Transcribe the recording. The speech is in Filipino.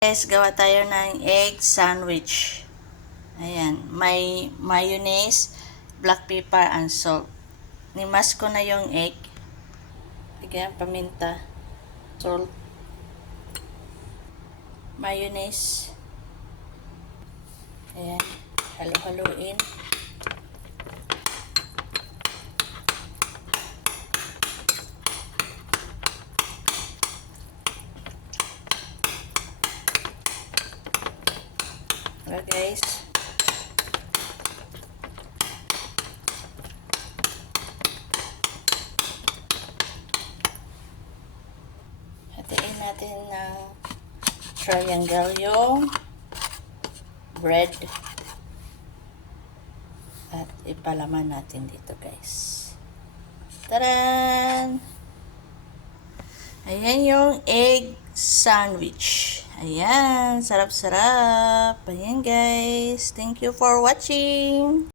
Guys, gawa tayo ng egg sandwich. Ayan, may mayonnaise, black pepper, and salt. Nimas ko na yung egg. Lagyan paminta, salt, mayonnaise. Ayan, halo-haluin. Okay, guys. Hatiin natin ng triangle yung bread. At ipalaman natin dito, guys. Taran! Ayan yung egg sandwich. Ayan, sarap-sarap. Ayan, guys. Thank you for watching.